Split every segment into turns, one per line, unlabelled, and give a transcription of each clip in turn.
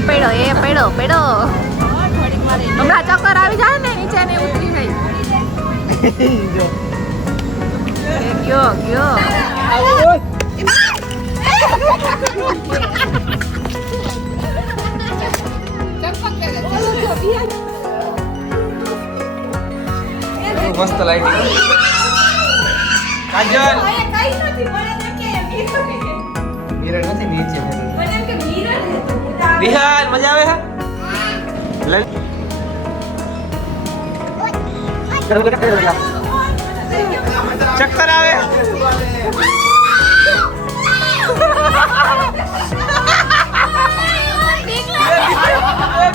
પડ્યો એ પડ્યો પડ્યો. હમણાં ચક્કર આવી જાય ને નીચે ને ઉતરી જાય. ગયો ગયો.
મસ્ત લાઈટિંગ. કાજલ. મિરર નથી નીચે વિહાન મજા આવે હા? ચક્કર આવે.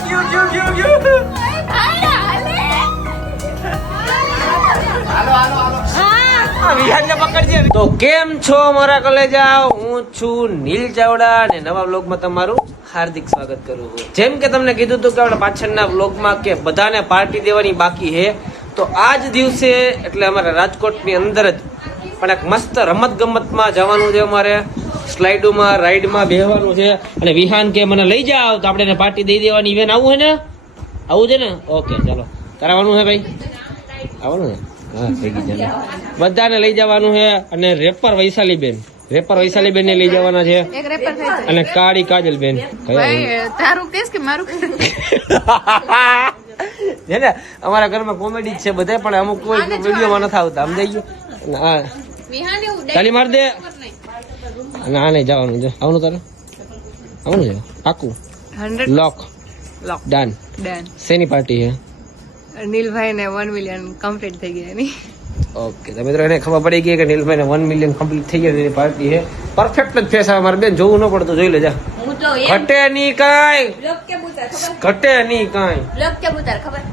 ક્યુ ક્યુ ક્યુ ક્યુ? તો કેમ છો મારા કલેજા હું છું નીલ ચાવડા અને નવા વ્લોગમાં તમારું હાર્દિક સ્વાગત કરું છું. જેમ કે તમને કીધું હતું કે આપણે પાછળના વ્લોગમાં કે બધાને પાર્ટી દેવાની બાકી છે, તો આ જ દિવસે એટલે અમારે રાજકોટની અંદર જ પણ એક મસ્ત રમત ગમતમાં જવાનું છે અમારે. સ્લાઇડોમાં, રાઈડમાં બેહવાનું છે. અને વિહાન કે મને લઈ જાવ તો આપણે એને પાર્ટી દઈ દેવાની. ઇવેન આવું છે ને? આવું છે ને? ઓકે, ચાલો. કરાવવાનું છે ભાઈ? આવવાનું છે? બધાને લઈ જવાનું છે અને રેપર વૈશાલી બેન રેપર વૈશાલી બેન ને લઈ જવાના છે. અને કાળી કાજલ બેન
તારું કેસ કે મારું
છે ને અમારા ઘરમાં કોમેડી છે બધા પણ અમુક કોઈ વિડીયોમાં નથી આવતા સમજાઈ ગયું?
વિહાન
માર દે. અને આ નહીં જવાનું જો આવનું તારે? આવનું છે?
આખું
લોક
લોક
ડન
ડન
શેની પાર્ટી છે?
નીલભાઈ ને વન મિલિયન કમ્પ્લીટ થઈ ગયા એની.
ઓકે તમે મિત્રો એને ખબર પડી ગઈ કે નીલભાઈ ને વન મિલિયન કમ્પ્લીટ થઈ ગયા એની પાર્ટી છે. પરફેક્ટ જ ફેસ આવે મારે બેન જોવું ન પડતું જોઈ લેજા.
હું
ઘટે નહીં કાંઈ.
બ્લોક કે
ઘટે નહીં કાંઈ.
બ્લોક કે બુતાર ખબર?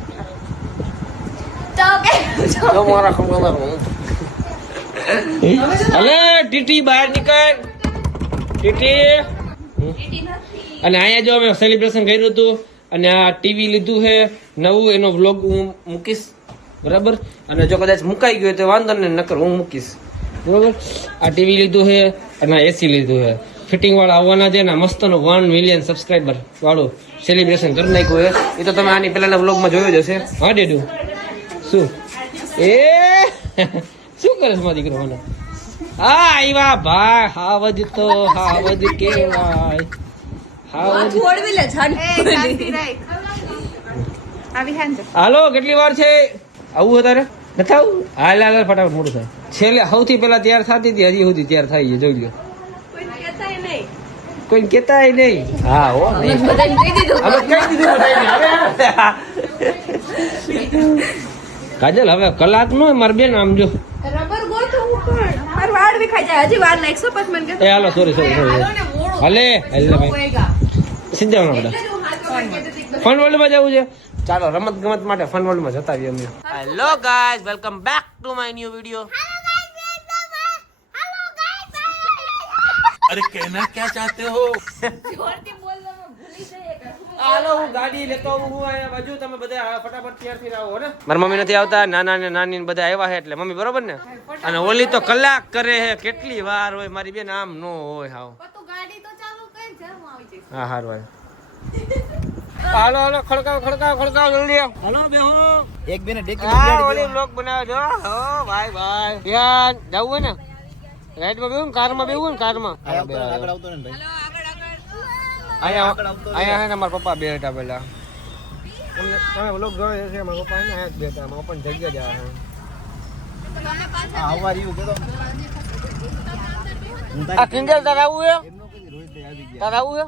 તો કે
તો મારા ખબર અલે ટીટી બહાર નીકળ. ટીટી. અને અહીંયા જો અમે સેલિબ્રેશન કર્યું હતું અને આ ટીવી લીધું છે, નવું એનો વ્લોગ હું મૂકીશ, બરાબર? અને જો કદાચ મુકાઈ ગયો તો વાંધો નહીં, નકર હું મૂકીશ. બરાબર? આ ટીવી લીધું છે અને એસી લીધું છે. ફિટિંગ વાળા આવવાના છે ને મસ્તનો વન મિલિયન સબસ્ક્રાઈબર વાળું સેલિબ્રેશન કરી નાખ્યું છે. એ તો તમે આની પહેલાના વ્લોગમાં જોયો જ હશે. હા, ડેડુ? શું? એ? શું કરે છે મારો દીકરો હા આવ્યા ભાઈ, હાવજ તો, હાવજ કેવાય. હાલો કેટલી વાર છે? આવું વધારે? નથી આવું? હાલ હાલ ફટાફટ મોડું થાય. છેલ્લે સૌથી પેલા તૈયાર થતી હતી હજી સુધી તૈયાર થાય છે જોઈ લો કોઈ કેતા નહીં. હા હો નહીં. હવે કહી દીધું. કાજલ હવે કલાક નો માર બેન આમ જો.
રબર ગોતું પણ. માર વાળ વિખાઈ જાય. હજી વાર ના 105 મિનિટ
એ હાલો સોરી સોરી સોરી હલે હલે ભાઈ. ચાલો રમત ગમત માટે ફન વર્લ્ડમાં જતા આવીએ અમે.
Hello welcome
back to my new video અરે કહેના બાજુ તમે બધા મારા મમ્મી નથી આવતા નાના ને નાની બધા આવ્યા છે એટલે મમ્મી બરોબર ને? અને ઓલી તો કલાક કરે છે કેટલી વાર હોય મારી બેન આમ નો હોય હાવ.
ગાડી તો હા
સારું હાલ હાલો હાલો ખડકાવ ખડકાવ ખડકાવ જલ્દી હાલો બેહો
એક બેને ડેકી
હા ઓલી બ્લોગ બનાવે જો હો ભાઈ ભાઈ યાર જવું ને રાઈડ માં બેવું કારમાં બેવું ને કારમાં આગળ આવતો ને ભાઈ અહીંયા અહીંયા હે ને મારા પપ્પા બેઠા પેલા તમે બ્લોગ જોયો છે મારા પપ્પા ને જ બેઠા મારા પણ જગ્યા જ આવે આ કિંડલ તાર આવું છે તારે આવું છે?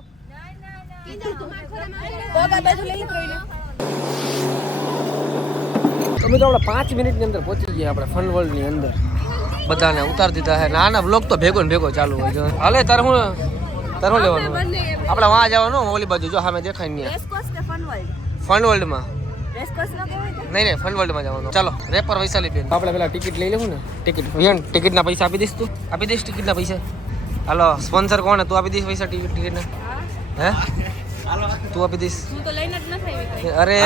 તો મિત્રો આપણે પાંચ મિનિટની અંદર પહોંચી ગયા આપણે ફન વર્લ્ડની અંદર. બધાને ઉતાર દીધા છે. નાના બ્લોક તો ભેગો ને ભેગો ચાલુ હોય છે હાલે તારે હું તારે શું લેવાનું? આપણે વાં જવાનું ઓલી બાજુ. જો સામે દેખાય નહીં
રેસકોર્સ ફન વર્લ્ડ
ફન વર્લ્ડમાં નહીં નહીં ફન વર્લ્ડમાં જવાનું. ચાલો રેપર વૈશાલી બેન આપણે પેલા ટિકિટ લઈ લેવું ને? ટિકિટ ટિકિટના પૈસા આપી દઈશ તું. આપી દઈશ ટિકિટના પૈસા? હાલો સ્પોન્સર કોણ તું આપી દઈશ પૈસા ટિકિટ ટિકિટના હે. તું આપી દઈશ.
હું તો લઈને જ નથી આવી
અરે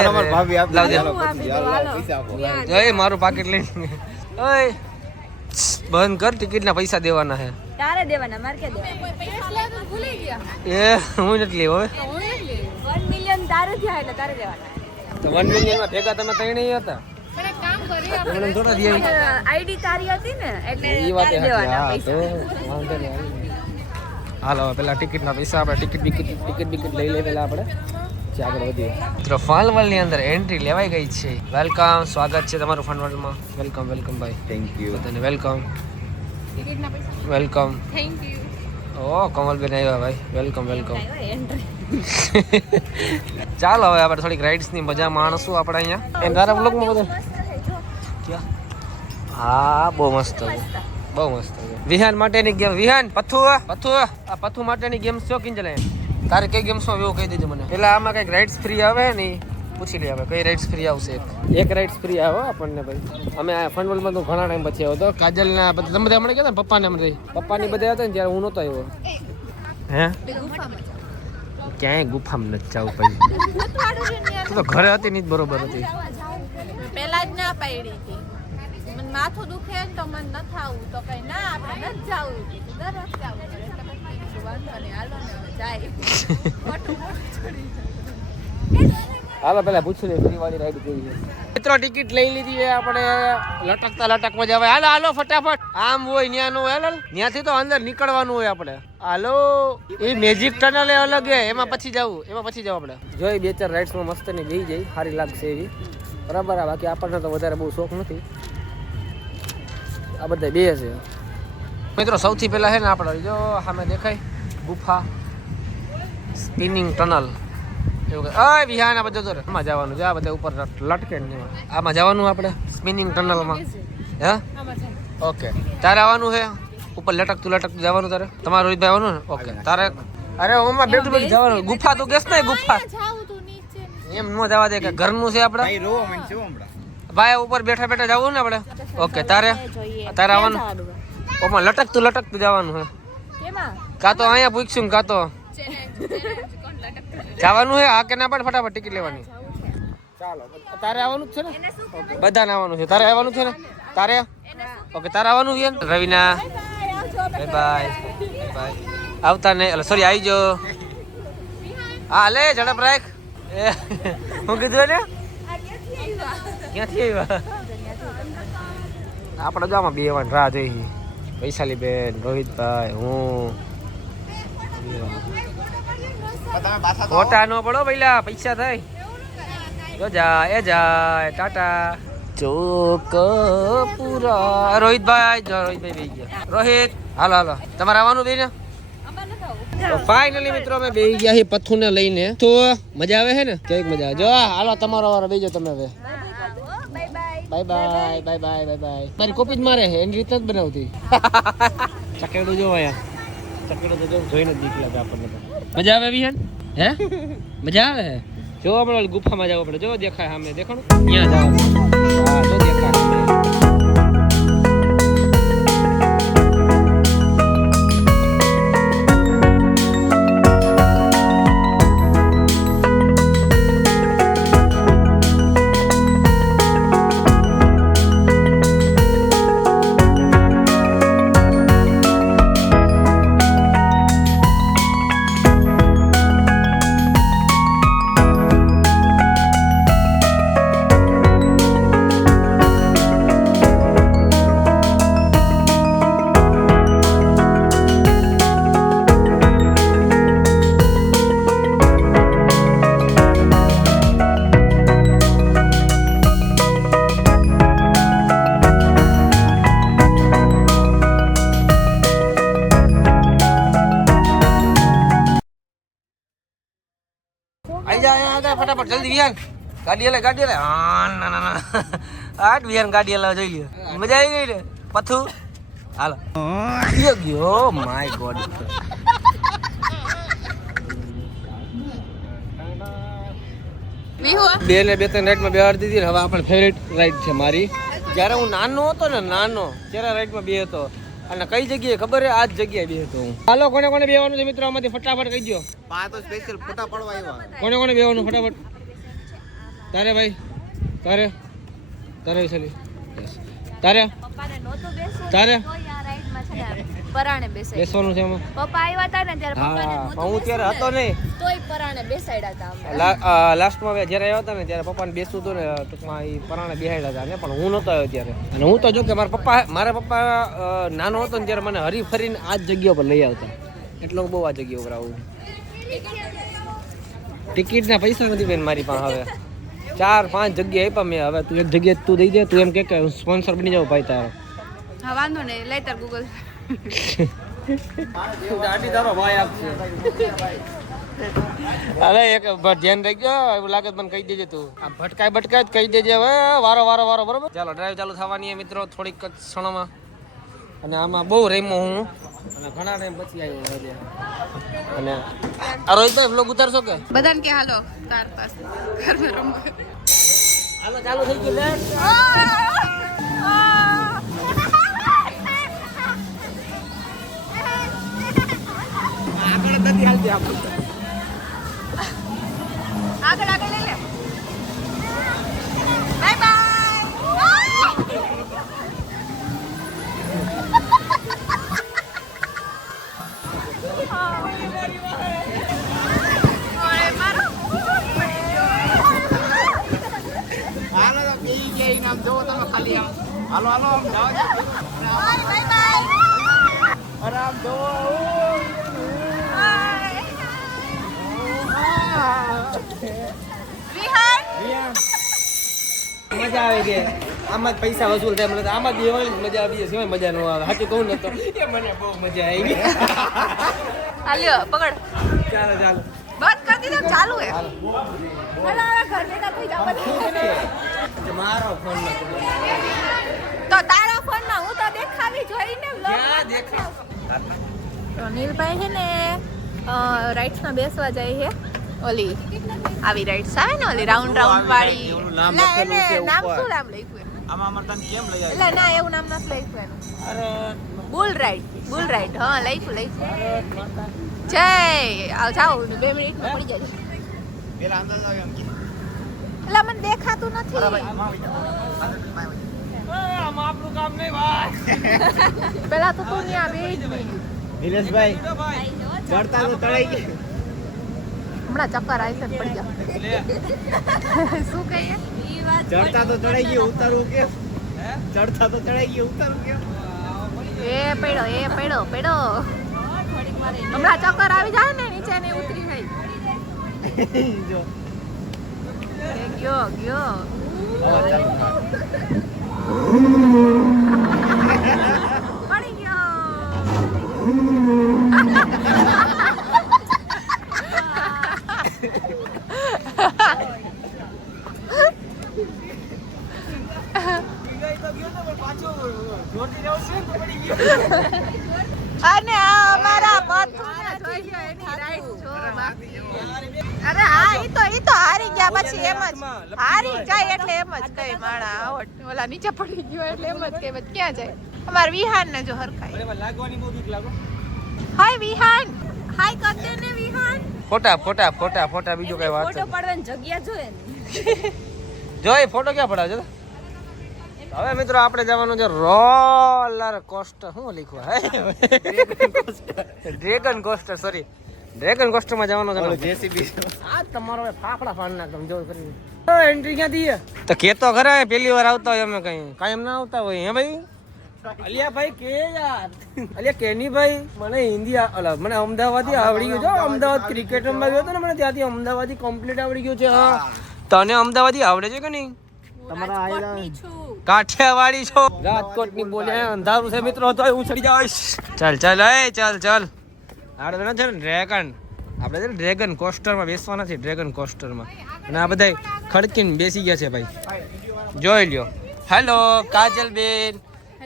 લાવ દે જય મારું પાકીટ લઈને. ઓય. બંધ કર ટિકિટના પૈસા દેવાના હે.
તારે દેવાના માર કે દેવાના? ભૂલી ગયા.
એ હું નથી લેવો હવે
1 મિલિયન તારે થયા એટલે તારે દેવાના.
તો 1 મિલિયનમાં ભેગા તમે ત્રણેય હતા?
આઈડી તારી હતી ને એટલે દેવાના પૈસા.
હાલો પેલા ટિકિટના પૈસા આપણે ટિકિટ બિકિટ ટિકિટ બિકિટ લઈ લઈએ પેલા આપણે. જે આગળ વધીએ. મિત્રો ફનવર્લ્ડની અંદર એન્ટ્રી લેવાઈ ગઈ છે. વેલકમ સ્વાગત છે તમારું ફાનવલમાં વેલકમ વેલકમ ભાઈ.
થેન્ક યુ
બધાને વેલકમ વેલકમ
થેન્ક યુ
ઓ કમલબેન આવ્યા ભાઈ. વેલકમ વેલકમ
એન્ટ્રી
ચાલો હવે આપણે થોડીક રાઇડ્સની મજા માણશું આપણે અહીંયા. એ તારા બ્લોગમાં બધા? હા બહુ મસ્ત. છે બહુ મસ્ત વિહાન માટેની ગેમ વિહાન પથ્થુ પથુ આ પથ્થુ માટેની ગેમ છો કિંજલ તારે કઈ ગેમ્સમાં એવું કહી દેજો મને. પેલા આમાં કંઈક રાઇડ્સ ફ્રી આવે ને પૂછી લઈએ હવે કઈ રાઇડ્સ ફ્રી આવશે એક? રાઇડ્સ ફ્રી આવે આપણને ભાઈ. અમે આ ફનવલમાં તો ઘણા ટાઈમ પછી આવ્યો હતો. કાજલના બધા તમે બધા હમણાં કહેતા ને? પપ્પાને હમણાં પપ્પાની બધા હતા ને ત્યારે હું નહોતો આવ્યો. હે? ક્યાંય ગુફામાં નથી જવું પછી તો ઘરે હતી નહીં જ બરોબર હતી.
પેલા જ ના પાડી હતી. માથું દુખે ને તો મને ન થાવું. તો કઈ ના આપણે નથી જવું. દર વખતે આવું એટલે પછી કીધું, વાંધો નહીં હાલો ને જાય. મોટું મોટું છોડી
હાલો પેલા પૂછી લે ફ્રી વાળી રાઈડ કેવી છે મિત્રો ટિકિટ લઈ લીધી છે આપણે. લટકતા લટકમાં જવાય. હાલો હાલો ફટાફટ. આમ હોય ન્યા નો હાલો ત્યાંથી તો અંદર નીકળવાનું હોય આપણે. હાલો. એ મેજિક ટનલ એ અલગ છે. એમાં પછી જવું એમાં પછી જવું આપણે. જોઈ બે ચાર રાઇડ્સમાં મસ્તની જઈ જઈ સારી લાગશે એવી. બરાબર આ બાકી આપણને તો વધારે બહુ શોખ નથી. આ બધા બે છે. મિત્રો સૌથી પહેલા છે ને આપણે જો સામે દેખાય ગુફા સ્પિનિંગ ટનલ. એવું કે વિહાન આ બધું આમાં જવાનું છે આ બધા ઉપર લટકે આમાં જવાનું આપણે સ્પિનિંગ ટનલમાં. હે? ઓકે. તારે આવવાનું છે? ઉપર લટકતું લટકતું જવાનું તારે? તમારું રોહિતભાઈ આવવાનું ને? ઓકે. તારે અરે ઓમાં બેઠું બેઠું જવાનું. ગુફા તું કેસ ને ગુફા
જાવું તું નીચે.
એમ ન જવા દે કે ઘરનું છે આપણે?
ભાઈ
ઉપર બેઠા બેઠા જવું ને આપણે? ઓકે તારે? તારે આવવાનું? ઓમાં લટકતું લટકતું જવાનું
હે
કાં તો અહીંયા પૂછશું કાં તો? જવાનું છે આ કે ના પણ ફટાફટ ટિકિટ લેવાની. ચાલો તારે આવવાનું છે ને? બધાને આવવાનું છે. તારે આવવાનું છે ને? તારે? ઓકે તારે આવવાનું છે? ને રવિના બાય બાય બાય આવતા નહીં. એટલે સોરી આવી જો હા લે ઝડપ રાખ. એ હું કીધું ને ક્યાંથી આવ્યા? આપણે આમાં બે વાર રાહ જોઈ. વૈશાલી બેન રોહિતભાઈ, હું. ખોટા નો પડો પહેલા, પૈસા થાય. જો એ જાય, ટાટા. ચોક પૂરા રોહિતભાઈ, જો રોહિતભાઈ બેહી ગયા. રોહિત, હાલો હાલો. તમારે આવવાનું બેન? ફાઇનલી મિત્રો અમે બેહી ગયા છીએ પથ્થુને લઈને. તો મજા આવે છે ને? કેવી મજા આવે. જો, હાલો, તમારો વારો, બેજો તમે હવે. Bye bye bye bye bye bye મારી કોપી જ મારે એની રીતે જ બનાવતી. ચકેડું જો અહીંયા. ચકેડું તો જોઈને જ લાગે આપણને મજા આવે વિહાન હે? મજા આવે જો આપણે ગુફામાં જવું પડે જો દેખાય સામે દેખાણું? ત્યાં જવાનું હા જો દેખાય. જલ્દી વિહાન ગાડી લે ગાડી લે હા ના ના ના. આટ વિહાન ગાડી લે જોઈ લ્યો. મજા આવી ગઈ ને પથુ હાલો. ગયો. ગયો માય ગોડ. બે ને બે ત્રણ રાઈડમાં બેહાડી દીધી ને હવે આપણે ફેવરેટ રાઈડ છે મારી. જ્યારે હું નાનો હતો ને નાનો ત્યારે રાઈડમાં બે હતો. અને કઈ જગ્યાએ ખબર આ જ જગ્યાએ બે હતો હું. હાલો કોને કોને બેવાનું છે મિત્રો? આમાંથી ફટાફટ કહી દો
પા તો સ્પેશિયલ ફોટા પડવા આવ્યા.
કોને કોને બેવાનું ફટાફટ. તારે ભાઈ? તારે? તારે વિશાલી તારે? તારે?
પરાણે
બેસવાનું છે એમાં?
પપ્પા આવ્યા હતા ને ત્યારે પપ્પાને
હા હું ત્યારે હતો નહીં.
તોય પરાણે બેસાડ્યા હતા
લાસ્ટમાં જ્યારે આવ્યા હતા ને ત્યારે પપ્પાને બેસતું હતું ને ટૂંકમાં એ પરાણે બેસાડ્યા હતા ને પણ હું નહોતો આવ્યો ત્યારે. અને હું તો જો કે મારા પપ્પા મારા પપ્પા નાનો હતો ને ત્યારે મને હરી ફરીને આ જ જગ્યા પર લઈ આવતા. એટલો બહુ આ જગ્યા ઉપર આવું. ટિકિટના પૈસા નથી બેન મારી પાસે હવે. ચાર પાંચ જગ્યા આપ્યા મેં. હવે તું એક જગ્યાએ તું દઈ દે તું એમ કે કે સ્પોન્સર બની જાઉં ભાઈ તારો.
હા વાંધો નહીં. લઈ તાર ગૂગલ
અરે એક ધ્યાન રાખજો એવું લાગે મને કહી દેજે તું. આ ભટકાય ભટકાય કહી દેજે હવે. વારો વારો વારો બરોબર? ચાલો ડ્રાઈવ ચાલુ થવાની મિત્રો થોડીક ક્ષણોમાં. અને આમાં બહુ રેમો હું. અને ઘણા ટાઈમ પછી આવ્યો આજે અને આ રોહિતભાઈ બ્લોગ ઉતારશો કે?
બધાને કે હાલો કાર પાસે
હાલો ચાલુ થઈ ગયું લે. આગળ નથી હાલતી આપણે
આગળ આગળ
હાલો હાલો.
બાય બાય
અરે આમ જોવો
મજા આવે કે આમાં જ પૈસા વસૂલ થાય. મને આમાં જ મજા આવી છે મજા ન આવે. સાચું કહું ને તો. એ મને બહુ મજા આવી
પકડ.
ચાલો ચાલો.
બંધ કરી દીધો ચાલુ હે હાલો. હવે ઘર ભેગા થઈ જાવ
મારો ફોન નથી
હું તો દેખાવી જોઈને vlog
ક્યાં દેખાય.
તો નીલભાઈ છે ને રાઇડ્સમાં બેસવા જાય છે. ઓલી આવી રાઇડ્સ આવે ને ઓલી રાઉન્ડ રાઉન્ડ વાળી.
નામ.
શું નામ લખ્યું
આમાં અમારે તને કેમ લઈ
એટલે ના એવું નામ નથી લખ્યું
અરે
બુલ રાઈડ બુલ રાઈડ હા લખ્યું લખ્યું. જય! આવ જાઓ બે મિનિટમાં પડી જાય
પેલા અંદર જાઓ એમ કે.
એટલે મને દેખાતું નથી.
આપણું કામ નહીં ભાઈ.
પેલા તો તું ત્યાં બે જ
નિલેશભાઈ ચડતા તો ચડાઈ ગયા.
હમણાં ચક્કર આવી છે પડી ગયા. શું કહીએ?
ચડતા તો ચડાઈ ગયું ઉતારવું કે ચડતા તો ચડાઈ ગયું ઉતારવું કે
એ પડ્યો એ પડ્યો પડ્યો. હમણાં ચક્કર આવી જાય ને નીચે ને ઉતરી ગઈ
જો.
એ ગયો ગયો.
હવે ચાલો.
પડી ગયો અને આ અમારા પથ્થુને જોઈ લો, એની right જો બાકી. અરે હા ઈ તો ઈ તો હારી ગયા પછી એમ જ. હારી જાય એટલે એમ જ કઈ માળા આવટ ઓલા નીચે પડી ગયો એટલે એમ જ કઈ ક્યાં જાય? અમાર વિહાન ને જો હરખાય.
લાગવાની બહુ બીક લાગો.
હાય વિહાન. હાય કરતે ને વિહાન.
ફોટા ફોટા ફોટા ફોટા બીજું કઈ વાત
ફોટો પાડવાની જગ્યા જોઈએ
જોઈ ફોટો ક્યાં પડાવજો? હવે મિત્રો આપણે જવાનું છે રોલર કોસ્ટર. શું લીખવા હે ડ્રેગન કોસ્ટર સોરી ડ્રેગન કોસ્ટરમાં જવાનું
ઓલો
છે
JCB.
આ તમારો હવે ફાફડા ફાન નાખ તમે જો કરી એન્ટ્રી ક્યાંથી દીએ તો કેતો ખરા પહેલી વાર આવતા હોય અમે કઈ. કાયમ ના આવતા હોય હે ભાઈ? અલિયા ભાઈ કે યાર? અલિયા કેની ભાઈ મને હિન્દી અલા મને અમદાવાદી આવડી ગયું છે અમદાવાદ ક્રિકેટ રમવા ગયો હતો ને મને ત્યાંથી અમદાવાદી કમ્પ્લીટ આવડી ગયું છે હા. તને અમદાવાદી આવડે છે કે નહીં?
તમારા આયલા
કાઠિયાવાડી છો. રાજકોટની બોલે અંધારું છે મિત્રો તો હું ચડી જાવ ચાલ ચાલ એ ચાલ ચાલ. આપણે છે ને ડ્રેગન આપણે છે ને ડ્રેગન કોસ્ટરમાં બેસવાના છે ડ્રેગન કોસ્ટરમાં અને આ બધા ખડકીને બેસી ગયા છે ભાઈ. જોઈ લ્યો. હેલો કાજલ બેન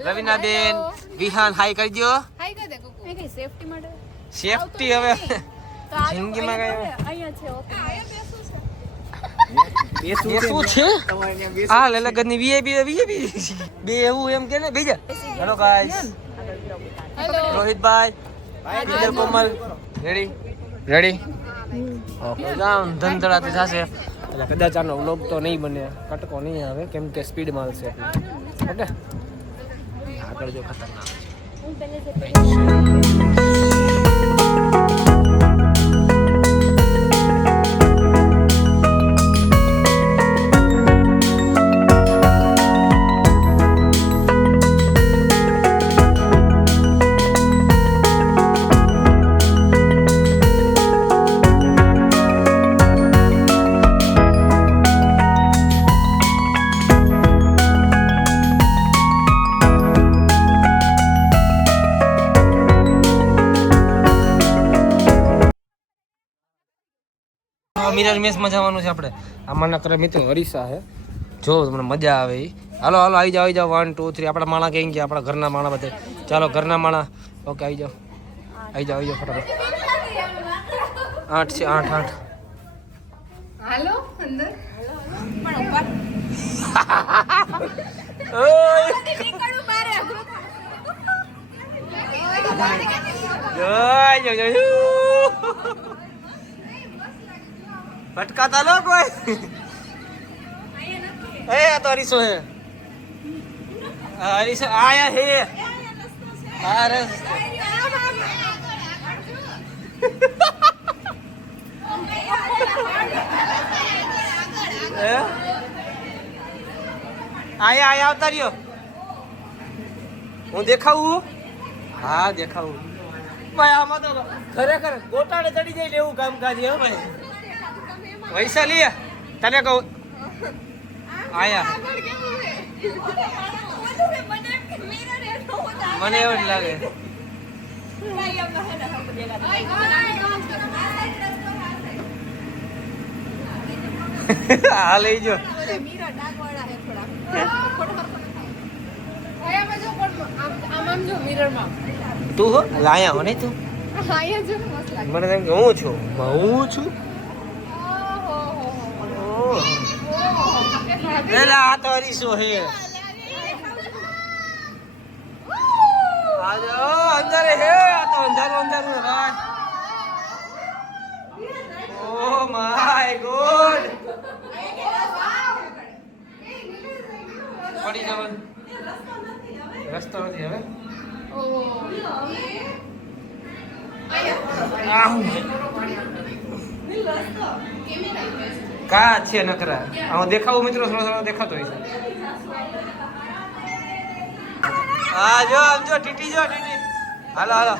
રવિના બેન વિહાન હાઈ કરી દો
હાય કર દે કુકુ. એ કઈ સેફટી
હવે. જિંદગીમાં કઈ
અહીંયા છે ઓકે.
બેસવું
શું છે.
હા ત્યાં વીએબી
આ લલગતની વીઆઈપી વીઆઈપી બે એવું એમ કે ને બીજા. હેલો ગાઈસ રોહિતભાઈ કોમલ રેડી રેડી ઓકે જામ ધનધડાથી થશે. એટલે કદાચ આનો વ્લોગ તો નહીં બને કટકો નહીં આવે કેમ કે સ્પીડ માલશે ઓકે આગળ જો ખતરનાક
હું
મેચમાં જવાનું છે આપણે. આમાં કરે મિત્રો હરીસા છે. જો તમને મજા આવે એ હાલો હાલો આવી જાઓ આવી જાઓ. વન ટુ થ્રી આપણા માણા કઈ ગયા? આપણા ઘરના માણા બધે. ચાલો ઘરના માણા. ઓકે આવી જાઓ. આવી જાઓ આવી જાઓ ફટાફટ. આઠ છે આઠ આઠ.
હાલો અંદર. પણ ઉપર
ઓય!
નીકળું મારે અઘરું
જોઈ, જોઈ, જોઈ. ભટકાતા લો કોઈ. એ, આ તો હરીસો હે આ હરીસો આયા હે આ રસ્તો. હે? આયા આયા આવતા રહ્યો. હું દેખાવું હા? દેખાવું. ભાઈ, આમાં તો ખરેખર ગોટાળે ચડી જાય એવું કામકાજ હે ભાઈ. વૈશાલી તને કહું. આયા. મને એવું લાગે. હા લઈ જો. તું હો લાયા હો નહીં તું મને એમ કે હું છું? હું છું? એલા આ તો હરીસો હે. આજો અંદર હે, આ તો અંધારું અંધારું રાત ઓ માય ગોડ. પડી જવાનું. રસ્તો નથી હવે. આ હું? કા છે નકરા આમાં દેખાવું મિત્રો, થોડો થોડો દેખાતો હોય છે. હા, જો, આમ જો, ટીટી જો, ટીટી. હાલો હાલો.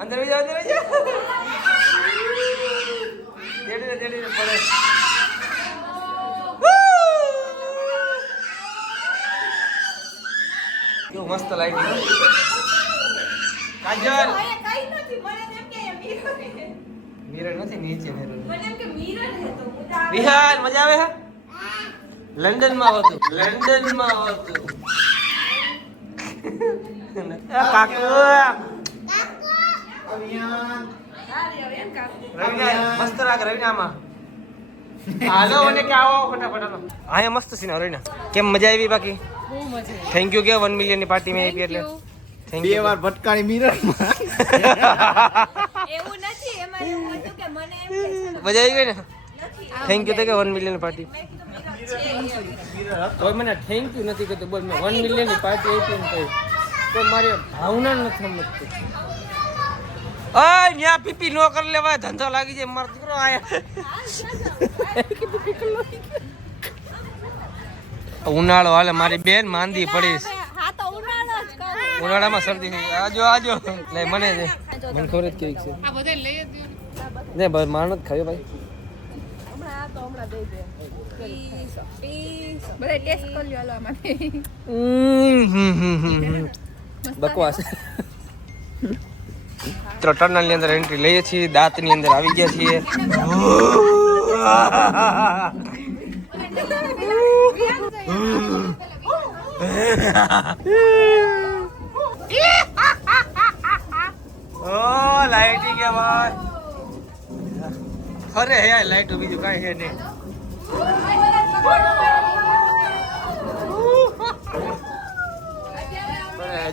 અંદર જાઓ, અંદર આવી જાઓ. તેડીને તેડીને પડે. કેવું મસ્ત લાગ્યું કાજલ. મિરર નથી નીચે મિરર વિહાર મજા આવે હે? લંડનમાં હતું લંડનમાં હતું કાકુ મસ્ત રાખ રવિનામાં. હાલો મને કે આવો ફટાફટ મસ્ત સીન રવિના. કેમ મજા આવી બાકી?
બહુ
થેન્ક યુ કે વન મિલિયનની પાર્ટી મેં આપી એટલે. થેન્ક
બે વાર ભટકાણી
એવું નથી
મજા આવી ગઈ ને? થેન્ક યુ તો કે વન મિલિયન પાર્ટી તો મને થેન્ક યુ નથી કહેતો બોલ મેં વન મિલિયનની પાર્ટી આપી ને કહ્યું તો મારી ભાવના નથી સમજતી ઓય ન્યા પીપી નો કરી લેવાય ધંધો લાગી જાય મારો દીકરો આયા. ઉનાળો હાલે મારી બેન માંદી પડીશ
હા તો ઉનાળો જ કહું.
ઉનાળામાં શરદી આજો આજો લે મને મને ખબર જ કેવી છે.
આ બધે લઈ જ
ને ભાઈ માણ જ ખાયો ભાઈ.
હમણાં આ તો હમણાં દઈ દે. બધા ટેસ્ટ કરી લ્યો હાલો આમાંથી
બકવાસ. મિત્રો ટનલની અંદર એન્ટ્રી લઈએ છીએ દાંતની અંદર આવી ગયા છીએ. ઓ લાઈટી કે ભાઈ. ખરે હે લાઈટ બીજું કાંઈ હે નહીં.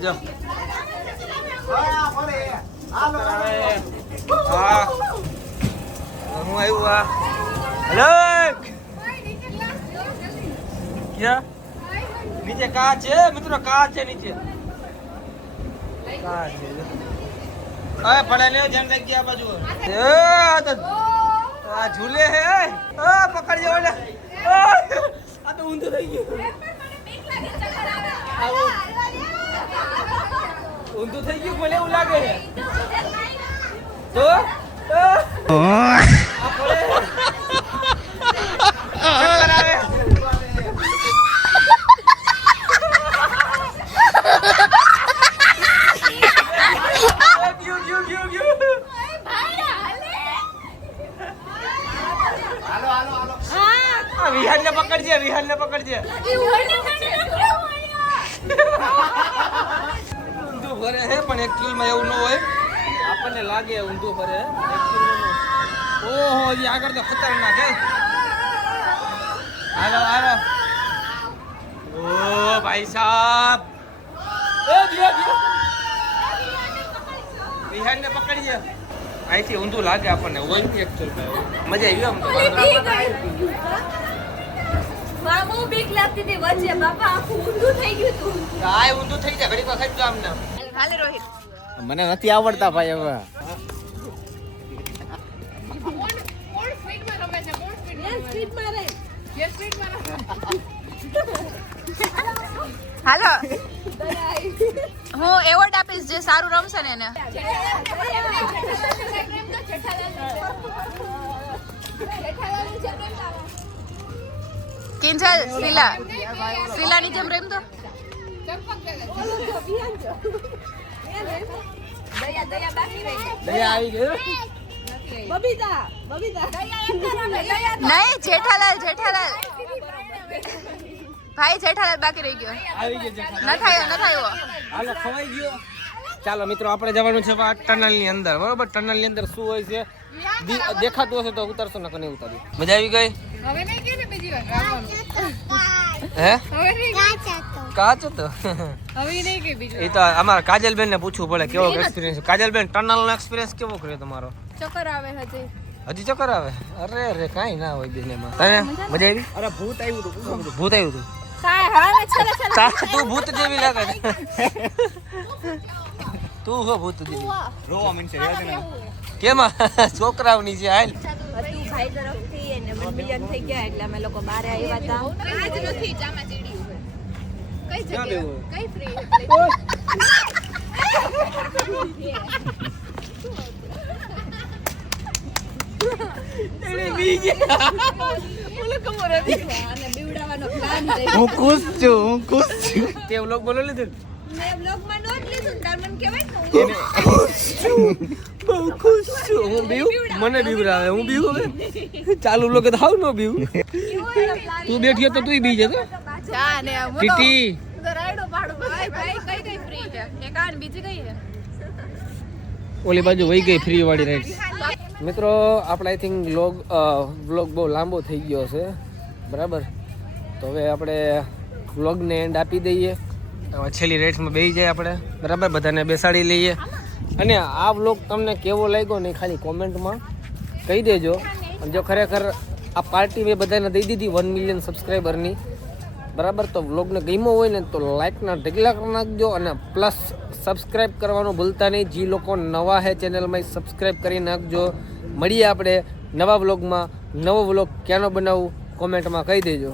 જો. હા. હું આવ્યું આ હેલો. ક્યાં? નીચે કા છે? મિત્રો, કા છે નીચે? અરે પડે લે ધ્યાન જગ્યા બાજુ. એ તો આ ઝૂલે હે. આ પકડજે ઓલે. આ. તો ઊંધું થઈ ગયું. ઊંધું થઈ ગયું ભલે એવું લાગે. તો આ પડે ચક્કર આવે ગયું ગયું ગયું ગયું
હાલો હાલો હાલો
આ વિહાનને પકડજે વિહાનને પકડજે ઊંધું ફરે હે પણ એકચ્યુઅલમાં એવું ન હોય લાગે ઊંધું ફરે. ઓહો હજી આગળ તો ખતરનાક હે. હાલો હાલો. ઓ ભાઈ સાહેબ એ દિયો દિયો. વિહાનને પકડજે અહીંથી ઊંધું લાગે આપણને. હોય એકચ્યુઅલ મજા આવી આમ તો.
બીક લાગતી હતી વચ્ચે. બાપા આખું ઊંધું થઈ ગયું તું.
ઊંધું થઈ જાય. ઘડીક વખત જો આમને.
હાલે રોહિત
મને નથી આવડતા ભાઈ હવે.
હાલો. હું એવોર્ડ આપીશ જે સારું રમશે ને એને. કિંજલ શીલા. શીલાની જેમ રેમ તો.
દયા દયા બાકી રહી.
દયા આવી ગયો
બબીતા
નહીં જેઠાલાલ જેઠાલાલ. ભાઈ જેઠાલાલ બાકી રહી ગયો.
આવી ગયો છે
ન થાય ન થાય
હાલો ખવાઈ ગયો. ચાલો મિત્રો આપણે જવાનું છે આ ટનલની અંદર. બરોબર? ટનલની અંદર શું હોય છે? દેખાતું હશે તો ઉતારશો નકર નહીં ઉતારી મજા આવી ગઈ?
હવે નહીં કે ને બીજી વાર?
હે?
હવે નહીં
કાચ હતો
હવે નહીં કે બીજું
એ તો અમારા કાજલબેન ને પૂછવું પડે કેવો એક્સપિરિયન્સ કાજલબેન ટનલ નો એક્સપિરિયન્સ કેવો કર્યો તમારો?
ચક્કર આવે હજી.
હજી ચક્કર આવે? અરે અરે કાંઈ ના હોય બેને માં તને મજા આવી?
અરે ભૂત આવ્યું હતું
ભૂત આવ્યું હતું
કાંઈ હવે છેલ્લે છેલ્લે.
તું ભૂત જેવી લાગે છે. તું હો ભૂત જેવી.
રોવા મીનશે વેદના
કેમાં છોકરાઓની છે હાલ?
હતું ભાઈ તરફથી એને મિલિયન થઈ ગયા એટલે અમે લોકો બહાર આવ્યા હતા.
આજ નથી જામાં ચીડી કઈ
ક્યાં
જગ્યાએ કઈ ફ્રી
હું ખુશ છું હું ખુશ છું.
તે વ્લોગ બોલો લીધું
મેં બ્લોગમાં નોટ લીધું તાર મને કહેવાય ને હું
બહુ ખુશ છું. હું બીવ? મને બીવરાવે હું બીવ હવે? ચાલુ લોકો તો હાવ નો બીવ. તું બેઠી તો તું બી જતો
જા ને હું તો
ટીટી
ભાઈ કઈ કઈ ફ્રી છે? એકાન બીજી કઈ છે?
ઓલી બાજુ વહી ગઈ ફ્રી વાળી રાઈડ મિત્રો, આપણે આઈ થિંક વ્લોગ વ્લોગ બહુ લાંબો થઈ ગયો છે. બરાબર? તો હવે આપણે વ્લોગને એન્ડ આપી દઈએ. છેલ્લી રાઈડ્સમાં બેસી જાય આપણે. બરાબર? બધાને બેસાડી લઈએ. અને આ વ્લોગ તમને કેવો લાગ્યો ને ખાલી કોમેન્ટમાં કહી દેજો. અને જો ખરેખર આ પાર્ટી મેં બધાને દઈ દીધી વન મિલિયન સબસ્ક્રાઈબરની બરાબર? તો વ્લોગને ગમ્યો હોય ને તો લાઇકના ઢગલા કરી નાખજો અને પ્લસ સબસ્ક્રાઇબ કરવાનું ભૂલતા નહીં. જે લોકો નવા હે ચેનલમાં સબસ્ક્રાઈબ કરી નાખજો. મળીએ આપણે નવા વ્લોગમાં. નવો વ્લોગ ક્યાંનો બનાવવું કોમેન્ટમાં કહી દેજો.